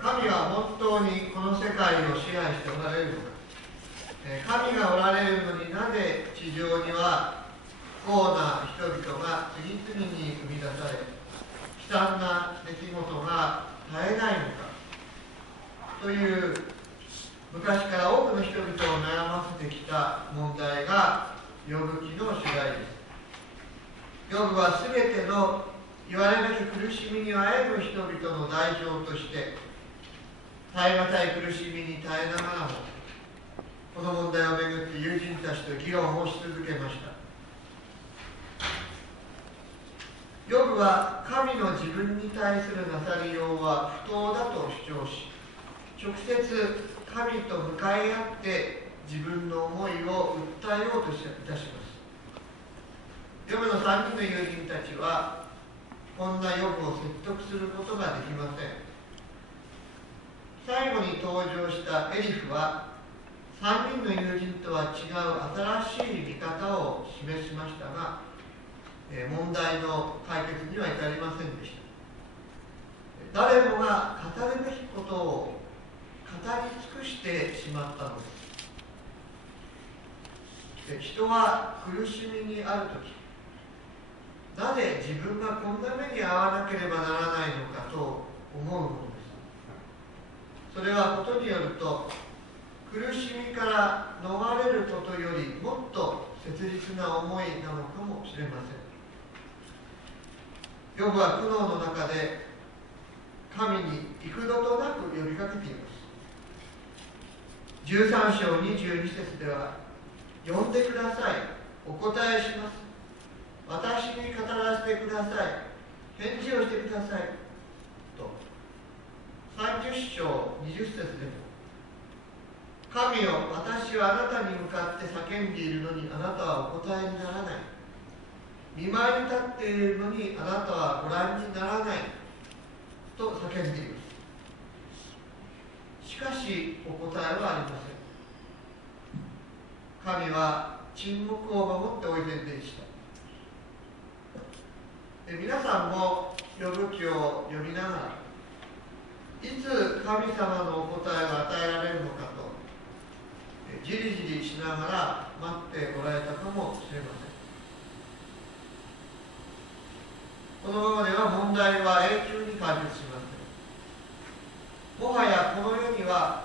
神は本当にこの世界を支配しておられるのか。神がおられるのになぜ地上には不幸な人々が次々に生み出され、悲惨な出来事が絶えないのかという昔から多くの人々を悩ませてきた問題がヨブ記の主題です。ヨブはすべての言われなき苦しみにあえぐ人々の代表として、耐え難い苦しみに耐えながらもこの問題をめぐって友人たちと議論をし続けました。ヨブは神の自分に対するなさりようは不当だと主張し、直接神と向かい合って自分の思いを訴えようといたします。ヨブの3人の友人たちはこんなヨブを説得することができません。最後に登場したエリフは3人の友人とは違う新しい見方を示しましたが、問題の解決には至りませんでした。誰もが語るべきことを語り尽くしてしまったのです。人は苦しみにあるとき、なぜ自分がこんな目に遭わなければならないのかと思うものです。それはことによると、苦しみから逃れることよりもっと切実な思いなのかもしれません。ヨブは苦悩の中で神に幾度となく呼びかけています。13章22節では、呼んでください、お答えします、私に語らせてください、返事をしてくださいと。30章20節でも、神よ、私はあなたに向かって叫んでいるのにあなたはお答えにならない、見舞いに立っているのにあなたはご覧にならないと叫んでいます。しかしお答えはありません。神は沈黙を守っておいででした。皆さんもヨブ記を読みながら、いつ神様のお答えが与えられるのかとじりじりしながら待っておられたかもしれません。このままでは問題は永久に解決しません。もはやこの世には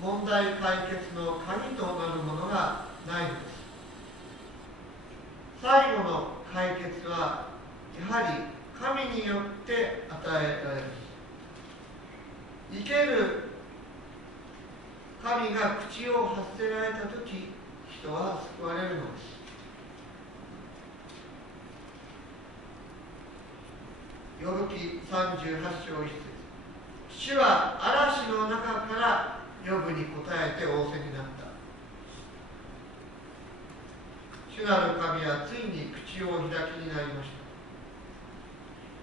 問題解決の鍵となるものがないのです。最後の解決はやはり神によって与えられます。生ける神が口を発せられたとき、人は救われるのです。ヨブ記38章1節、主は嵐の中からヨブに答えて仰せになった。主なる神はついに口を開きになりまし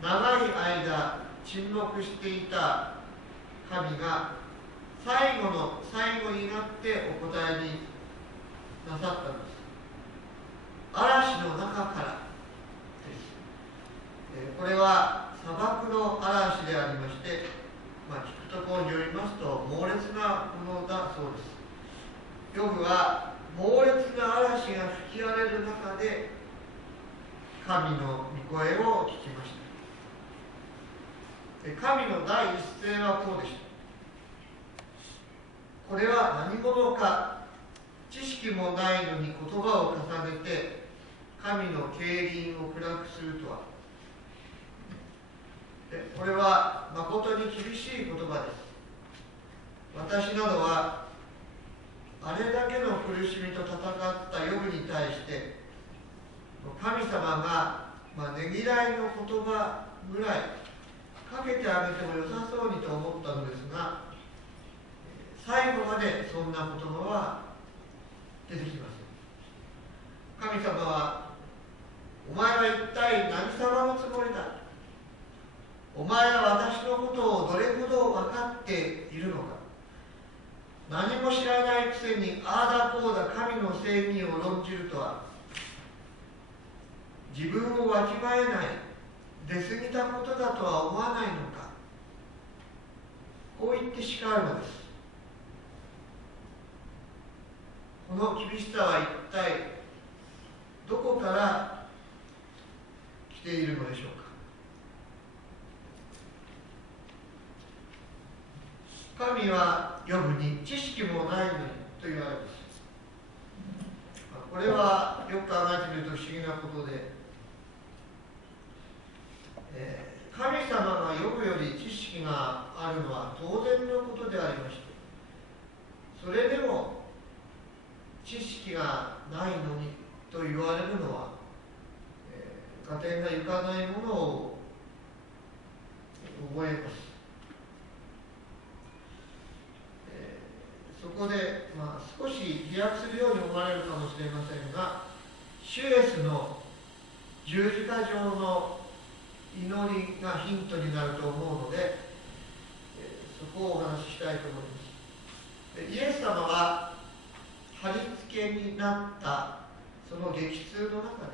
た。長い間沈黙していた神が最後の最後になってお答えになさったのです。嵐の中からです。これは砂漠の嵐でありまして、聞くところによりますと猛烈なものだそうです。ヨブは猛烈な嵐が吹き荒れる中で神の御声を聞きました。神の第一声はこうでした。これは何者か、知識もないのに言葉を重ねて神の競輪を暗くするとは。これは誠に厳しい言葉です。私などはあれだけの苦しみと戦ったヨブに対して神様がねぎらいの言葉ぐらいかけてあげても良さそうにと思ったのですが、最後までそんな言葉は出てきません。神様は、お前は一体何様のつもりだ、お前は私のことをどれほど分かっているのか、何も知らないくせにああだこうだ神の正義を論じるとは、自分をわきまえない出過ぎたことだとは思わないのか。あるのです。この厳しさは一体どこから来ているのでしょうか。神はヨブに知識もないのにと言われます。これはよく考えてみると不思議なことで、神様がヨブより知識があるのは当然のことでありまして、それでも知識がないのにと言われるのは、合点がいかないものを覚えます。そこで、少し飛躍するように思われるかもしれませんが、シュエスの十字架上の祈りがヒントになると思うので、そこをお話ししたいと思います。イエス様は貼り付けになったその激痛の中で、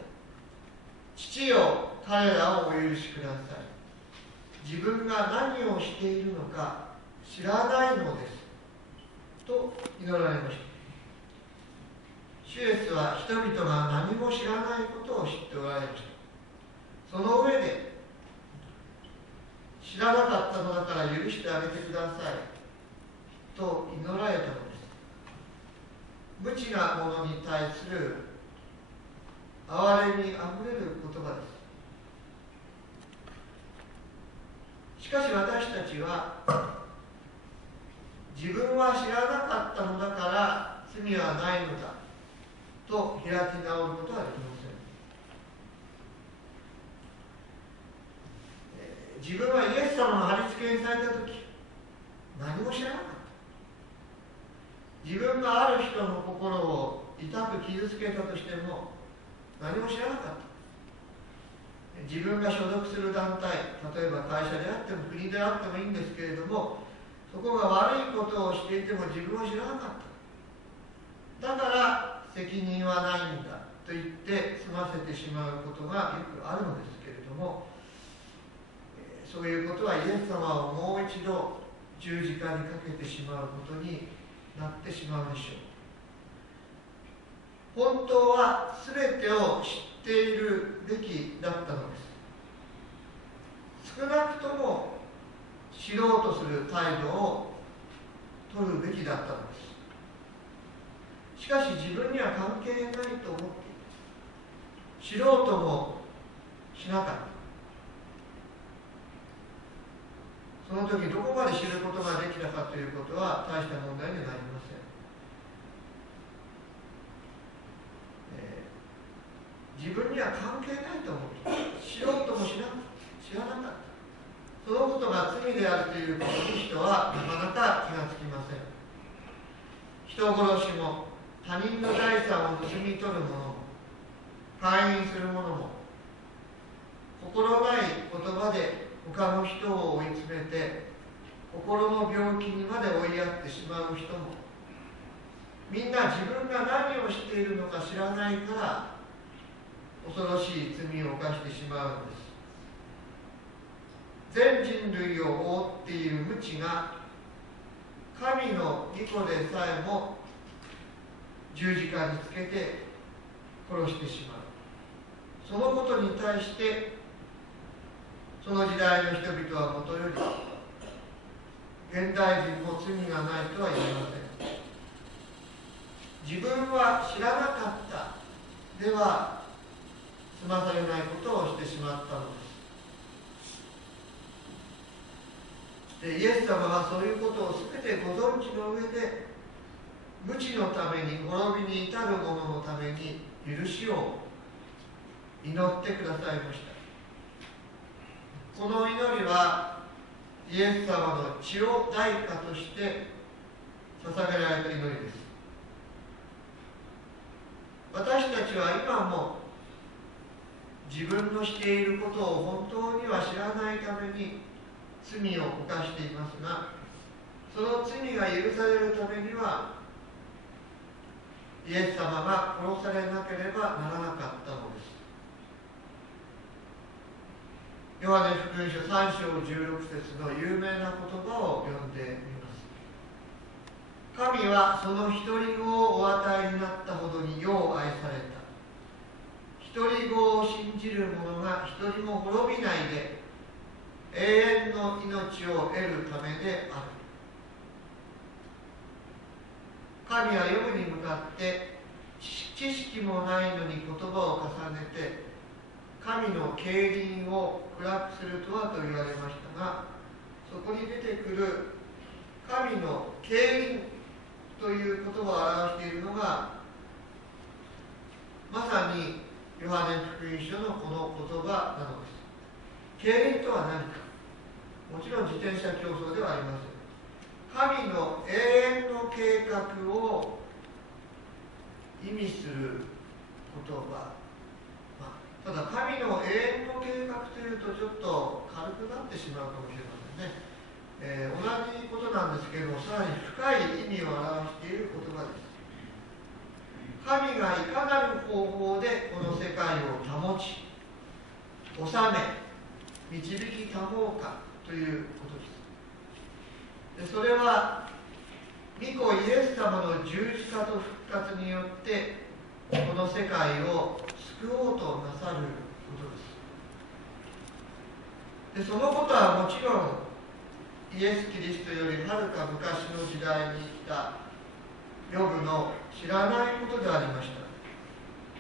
父よ、彼らをお許しください。自分が何をしているのか知らないのですと祈られました。シュエスは人々が何も知らないことを知っておられました。その上で、知らなかったのだから許してあげてくださいと祈られたのです。無知なものに対する哀れみあふれる言葉です。しかし私たちは、自分は知らなかったのだから罪はないのだと開き直ることはできません。自分はイエス様の貼り付けにされたとき、何も知らなかった。自分がある人の心を痛く傷つけたとしても何も知らなかった。自分が所属する団体、例えば会社であっても国であってもいいんですけれども、そこが悪いことをしていても自分は知らなかった。だから責任はないんだと言って済ませてしまうことがよくあるのですけれども、そういうことはイエス様をもう一度十字架にかけてしまうことになってしまうでしょう。本当は全てを知っているべきだったのです。少なくとも知ろうとする態度を取るべきだったのです。しかし自分には関係ないと思っている。知ろうともしなかった。その時どこまで知ることができたかということは大した問題にはなりません。自分には関係ないと思って知ろうとも知らなかった。そのことが罪であるということに人はなかなか気がつきません。人殺しも他人の財産を盗み取る者も勧誘する者も心ない言葉で他の人を追い詰めて心の病気にまで追いやってしまう人も、みんな自分が何をしているのか知らないから恐ろしい罪を犯してしまうのです。全人類を覆っている無知が神の御子でさえも十字架につけて殺してしまう。そのことに対してその時代の人々はもとより現代人も罪がないとは言えません。自分は知らなかったでは済まされないことをしてしまったのです。でイエス様はそういうことを全てご存知の上で、無知のために滅びに至る者のために許しを祈ってくださいました。この祈りはイエス様の血を代価として捧げられた祈りです。私たちは今も自分のしていることを本当には知らないために罪を犯していますが、その罪が許されるためにはイエス様が殺されなければならなかったのです。ヨハネ福音書3章16節の有名な言葉を読んでみます。神はその一人子をお与えになったほどによう愛された。一人子を信じる者が一人も滅びないで永遠の命を得るためである。神はヨブに向かって知識もないのに言葉を重ねて神の競輪を暗くするとはと言われましたが、そこに出てくる神の競輪という言葉を表しているのがまさにヨハネ福音書のこの言葉なのです。競輪とは何か。もちろん自転車競争ではありません。神の永遠の計画を意味する言葉、ただ神の永遠の計画というとちょっと軽くなってしまうかもしれませんね。同じことなんですけれども、さらに深い意味を表している言葉です。神がいかなる方法でこの世界を保ち、治め、導き保うかということです。それは御子イエス様の十字架と復活によってこの世界を救おうとなさることです。そのことはもちろんイエス・キリストよりはるか昔の時代に生きたヨブの知らないことでありました。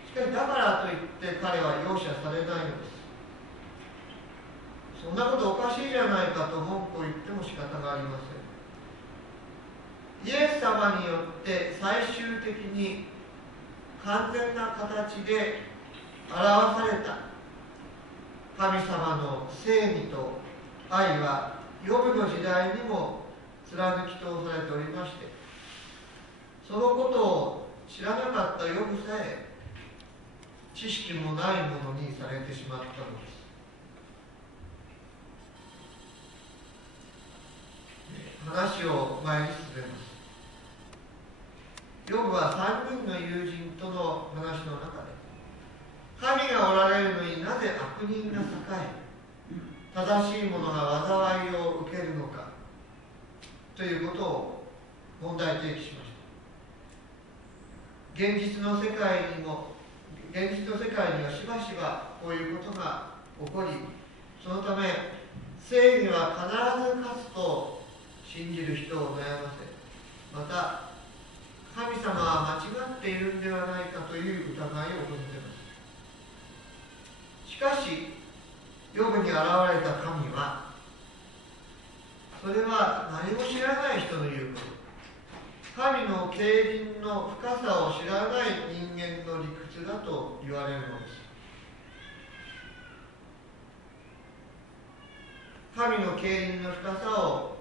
しかしだからといって彼は容赦されないのです。そんなことおかしいじゃないかと文句を言っても仕方がありません。イエス様によって最終的に完全な形で表された神様の正義と愛はヨブの時代にも貫き通されておりまして、そのことを知らなかったヨブさえ知識もないものにされてしまったのです。話を前に進めます。ヨブは3人の友人との話の中で、神がおられるのになぜ悪人が栄え、正しい者が災いを受けるのかということを問題提起しました。現実の世界にはしばしばこういうことが起こり、そのため正義は必ず勝つと信じる人を悩ませ、また神様は間違っているんではないかという疑いを起こさせます。しかしヨブに現れた神は、それは何も知らない人の言うこと、神の競輪の深さを知らない人間の理屈だと言われるのです。神の競輪の深さを、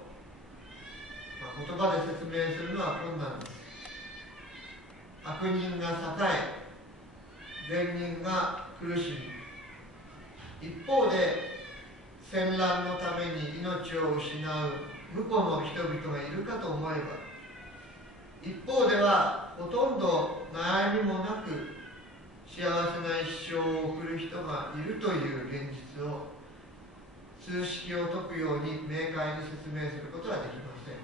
言葉で説明するのは困難です。悪人が栄え、善人が苦しみ、一方で戦乱のために命を失う無辜の人々がいるかと思えば、一方ではほとんど悩みもなく幸せな一生を送る人がいるという現実を数式を解くように明快に説明することはできません。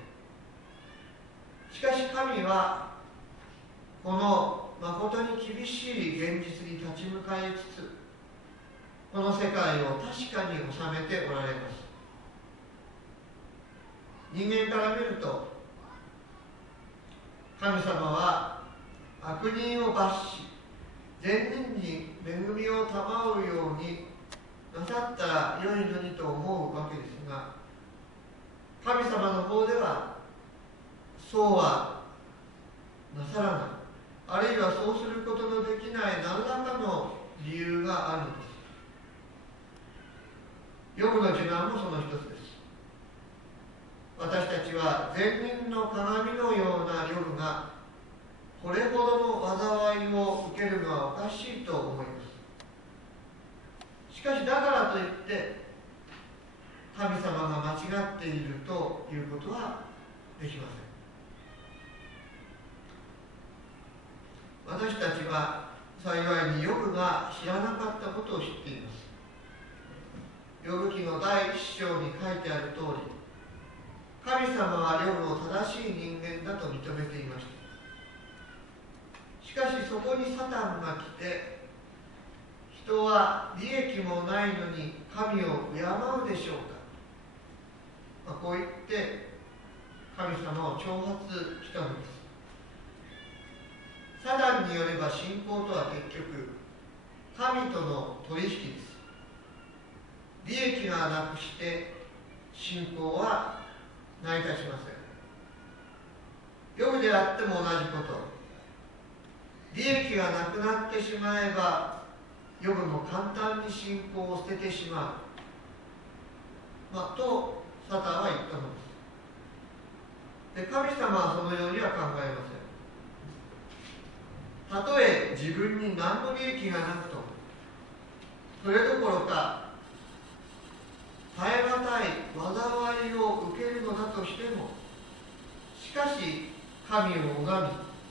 しかし神はこの誠に厳しい現実に立ち向かいつつ、この世界を確かに治めておられます。人間から見ると、神様は悪人を罰し、善人に恵みを賜るようになさったら良いのにと思うわけですが、神様の方ではそうはなさらない、あるいはそうすることのできない何らかの理由があるのです。ヨブの受難もその一つです。私たちは善人の鏡のようなヨブがこれほどの災いを受けるのはおかしいと思います。しかしだからといって神様が間違っているということはできません。私たちは幸いにヨブが知らなかったことを知っています。ヨブ記の第1章に書いてある通り、神様はヨブを正しい人間だと認めていました。しかしそこにサタンが来て、人は利益もないのに神を敬うでしょうか、こう言って神様を挑発したのです。サタンによれば信仰とは結局神との取引です。利益がなくして信仰は成り立ちません。ヨブであっても同じこと。利益がなくなってしまえばヨブも簡単に信仰を捨ててしまう、とサタンは言ったのです。で、神様はそのようには考えません。たとえ自分に何の利益がなくとも、それどころか耐え難い災いを受けるのだとしても、しかし神を拝み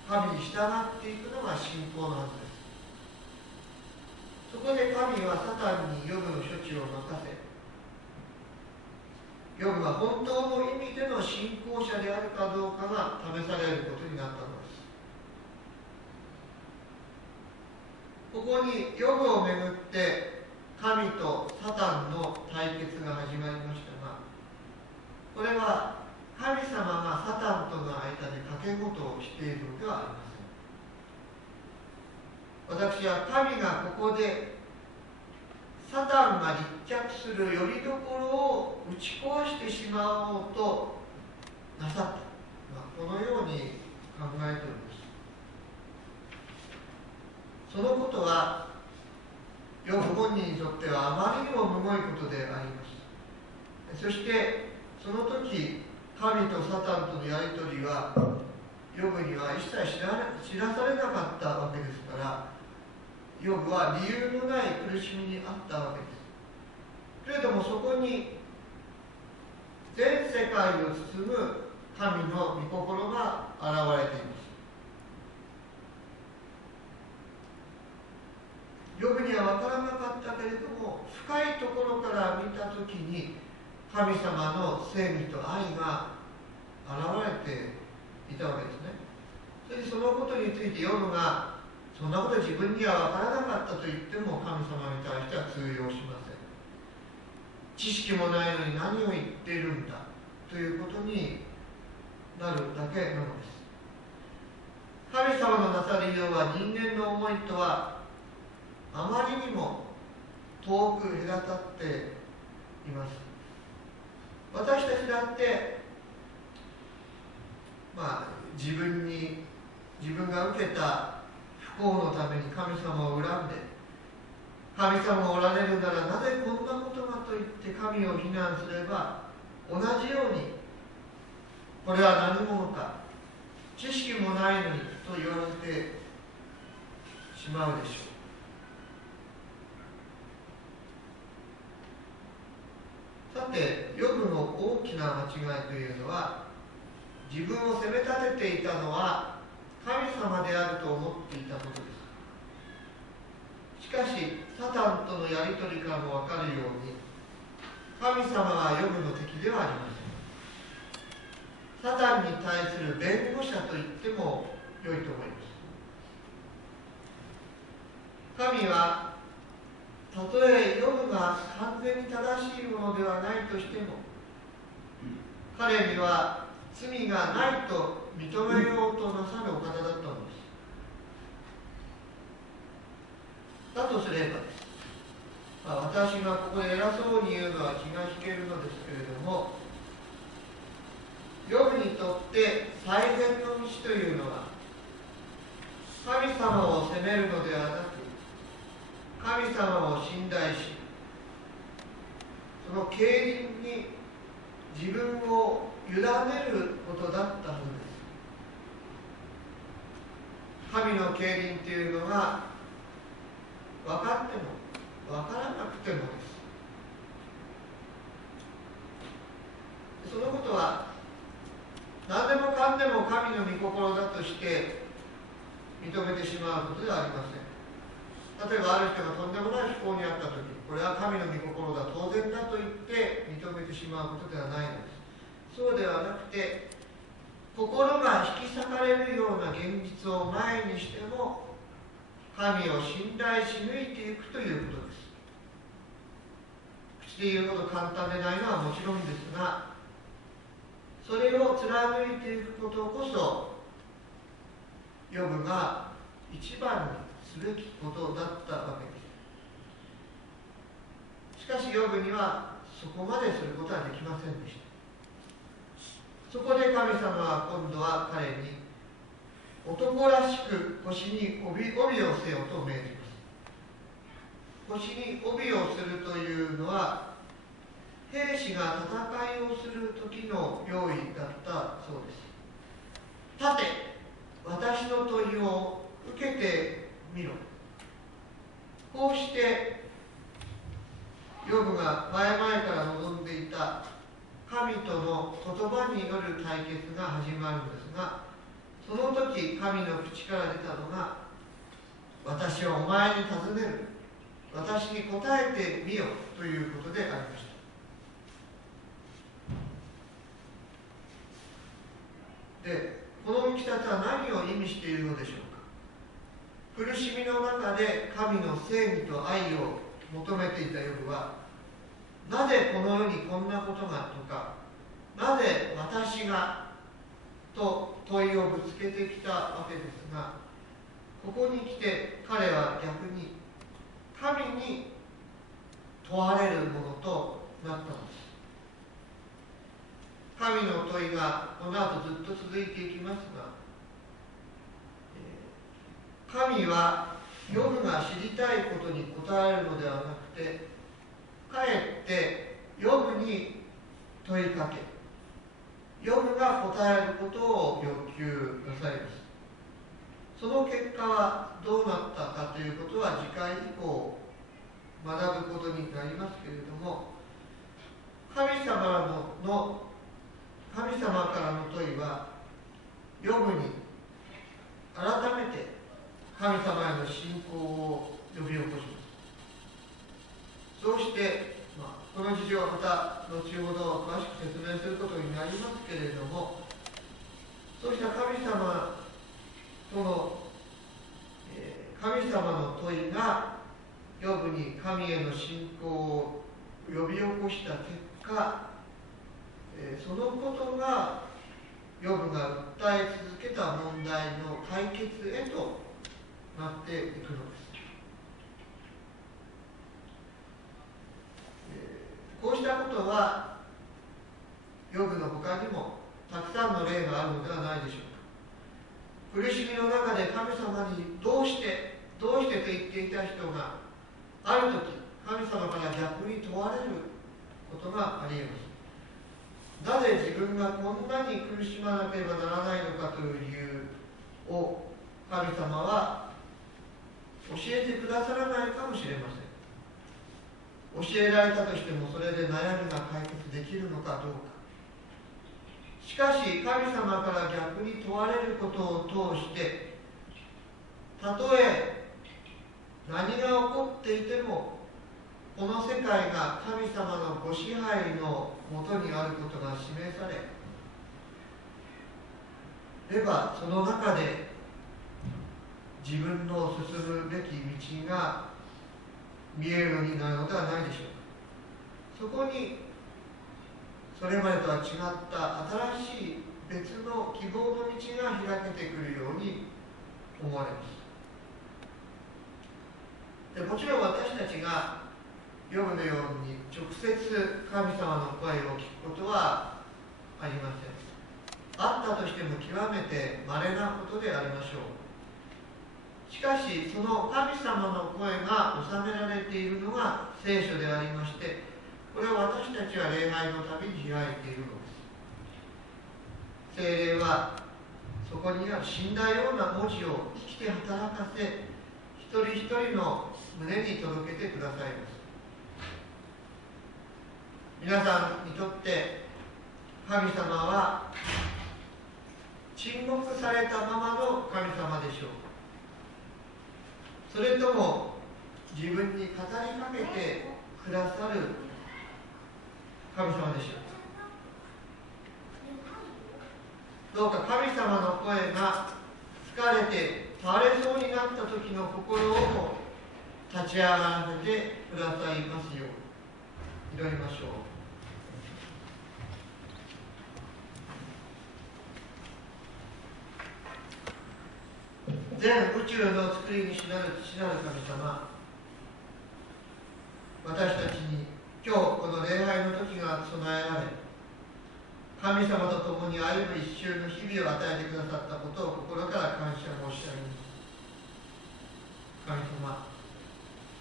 神に従っていくのが信仰のはずです。そこで神はサタンにヨブの処置を任せ、ヨブは本当の意味での信仰者であるかどうかが試されることになったのです。ここにヨブをめぐって神とサタンの対決が始まりましたが、これは神様がサタンとの間で賭け事をしているのではありません。私は神がここでサタンが立脚する拠り所を打ち壊してしまおうとなさった、このように考えております。そのことはヨブ本人にとってはあまりにもむごいことであります。そしてその時神とサタンとのやり取りはヨブには一切知らされなかったわけですから、ヨブは理由のない苦しみにあったわけです。けれどもそこに全世界を包む神の御心が現れています。ヨブには分からなかったけれども、深いところから見たときに神様の正義と愛が現れていたわけですね。それでそのことについてヨブがそんなこと自分には分からなかったと言っても神様に対しては通用しません。知識もないのに何を言っているんだということになるだけなのです。神様のなさるようは人間の思いとはあまりにも遠く隔たっています。私たちだって自分が受けた不幸のために神様を恨んで、神様がおられるならなぜこんなことがと言って神を非難すれば、同じようにこれは何者か、知識もないのにと言われてしまうでしょう。さて、ヨブの大きな間違いというのは、自分を責め立てていたのは神様であると思っていたことです。しかしサタンとのやり取りからも分かるように、神様はヨブの敵ではありません。サタンに対する弁護者と言っても良いと思います。神はたとえヨブが完全に正しいものではないとしても、彼には罪がないと認めようとなさるお方だったのです。だとすればです、私がここで偉そうに言うのは気が引けるのですけれども、ヨブにとって最善の道というのは神様を責めるのではなく、神様を信頼し、その競輪に自分を委ねることだったはずです。神の競輪というのが分かっても分からなくてもです。そのことは何でもかんでも神の御心だとして認めてしまうことではありません。例えばある人がとんでもない不幸にあったとき、これは神の御心だ、当然だと言って認めてしまうことではないのです。そうではな現実を前にしても神を信頼し抜いていくということです。口で言うほど簡単でないのはもちろんですが、それを貫いていくことこそヨブが一番にすべきことだったわけです。しかしヨブにはそこまですることはできませんでした。そこで神様は今度は彼に男らしく腰に帯をせよと命じます。腰に帯をするというのは兵士が戦いをする時の用意だったそうです。立て、私の問いを受けてみろ。こうしてヨブが前々から望んでいた神との言葉による対決が始まるんですが、その時神の口から出たのが、私はお前に尋ねる、私に答えてみよということでありました。で、この生き方は何を意味しているのでしょうか。苦しみの中で神の正義と愛を求めていたヨブは、なぜこの世にこんなことがとか、なぜ私がと問いをぶつけてきたわけですが、ここに来て彼は逆に神に問われるものとなったのです。神の問いがこの後ずっと続いていきますが、神はヨブが知りたいことに答えるのではなくて、かえってヨブに問いかけ、ヨブが答えることを要求なさいます。その結果はどうなったかということは次回以降学ぶことになりますけれども、神様からの問いはヨブに改めて神様への信仰を呼び起こします。そうして、この事情はまた後ほど詳しく説明することになりますけれども、そうした神様との、神様の問いがヨブに神への信仰を呼び起こした結果、そのことがヨブが訴え続けた問題の解決へとなっていくのです。こうしたことはヨブの他にもたくさんの例があるのではないでしょうか。苦しみの中で神様にどうしてと言っていた人がある時神様から逆に問われることがありえます。なぜ自分がこんなに苦しまなければならないのかという理由を神様は教えてくださらないかもしれません。教えられたとしてもそれで悩みが解決できるのかどうか。しかし神様から逆に問われることを通して、たとえ何が起こっていてもこの世界が神様のご支配のもとにあることが示されれば、その中で自分の進むべき道が見えるようになるのではないでしょうか。そこにそれまでとは違った新しい別の希望の道が開けてくるように思われます。でもちろん私たちがヨブのように直接神様の声を聞くことはありません。あったとしても極めて稀なことでありましょう。しかしその神様の声が収められているのが聖書でありまして、これは私たちは礼拝のたびに開いているのです。聖霊はそこにある死んだような文字を生きて働かせ、一人一人の胸に届けてくださいます。皆さんにとって神様は沈黙されたままの神様でしょうか。それとも自分に語りかけてくださる神様でしょうか。どうか神様の声が不可て倒れそうになった時の心をも立ち上がらせてくださいますよう祈りましょう。全宇宙の作り主なる父なる神様、私たちに今日この礼拝の時が備えられ、神様と共に歩む一周の日々を与えてくださったことを心から感謝申し上げます。神様、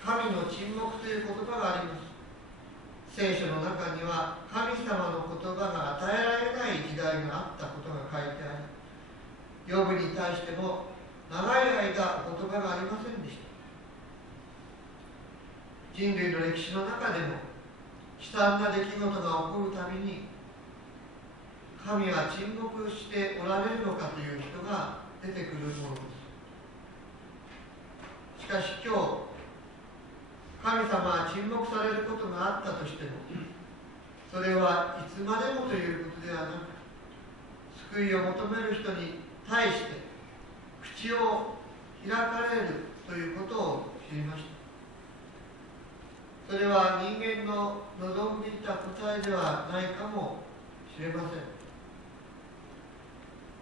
神の沈黙という言葉があります。聖書の中には神様の言葉が与えられない時代があったことが書いてあり、ヨブに対しても長い間言葉がありませんでした。人類の歴史の中でも悲惨な出来事が起こるたびに、神は沈黙しておられるのかという人が出てくるものです。しかし今日、神様は沈黙されることがあったとしても、それはいつまでもということではなく、救いを求める人に対して口を開かれるということを知りました。それは人間の望んでいた答えではないかもしれません。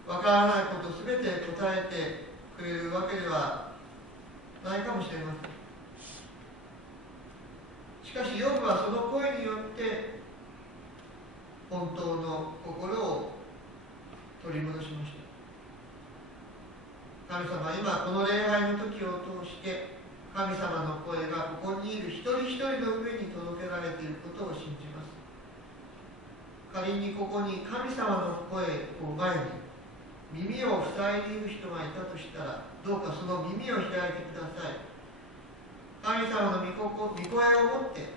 わからないことすべて答えてくれるわけではないかもしれません。しかしヨブはその声によって本当の心を取り戻しました。神様、今この礼拝の時を通して神様の声がここにいる一人一人の上に届けられていることを信じます。仮にここに神様の声を前に耳を塞いでいる人がいたとしたら、どうかその耳を開いてください。神様の御声をもって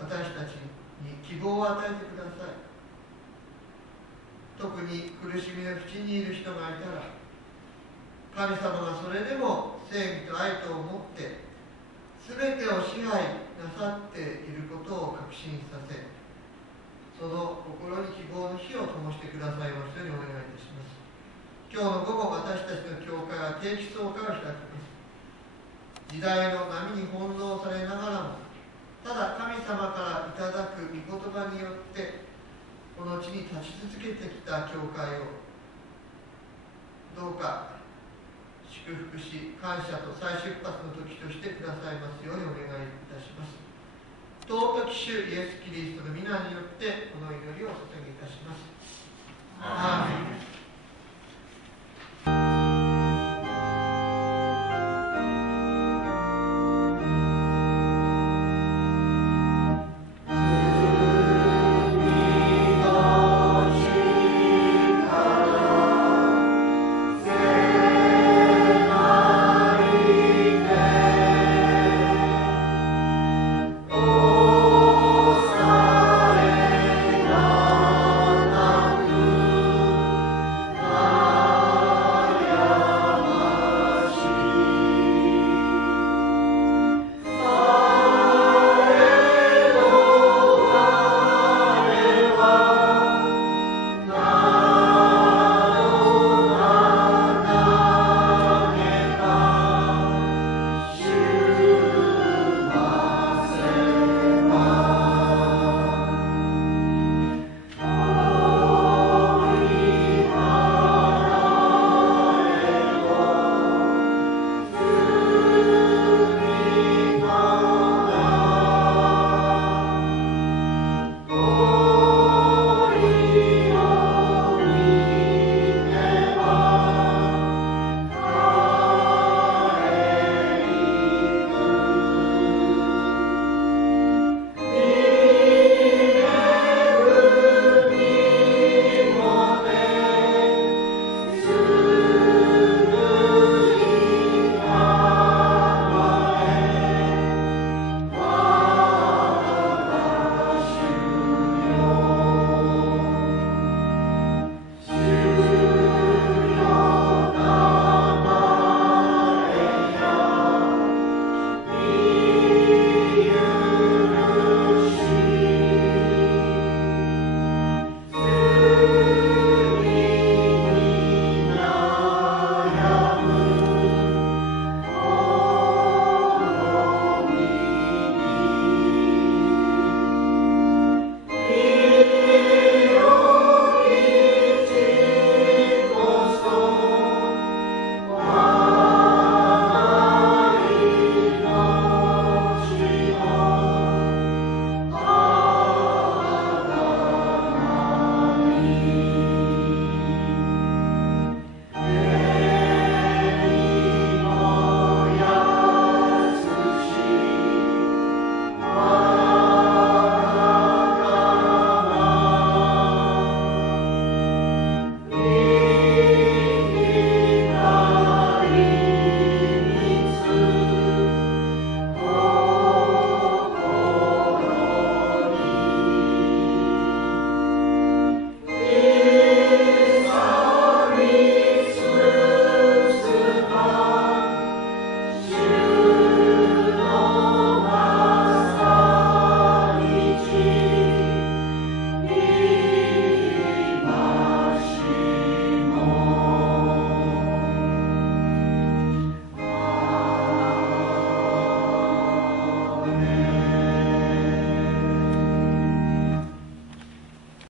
私たちに希望を与えてください。特に苦しみの淵にいる人がいたら、神様がそれでも正義と愛とをもって全てを支配なさっていることを確信させ、その心に希望の火を灯してくださいますようにお願いいたします。今日の午後、私たちの教会は定期総会を開きます。時代の波に翻弄されながらも、ただ神様からいただく御言葉によってこの地に立ち続けてきた教会をどうか祝福し、感謝と再出発の時としてくださいますようにお願いいたします。尊き主イエス・キリストの皆によってこの祈りをお捧げいたします。アーメン。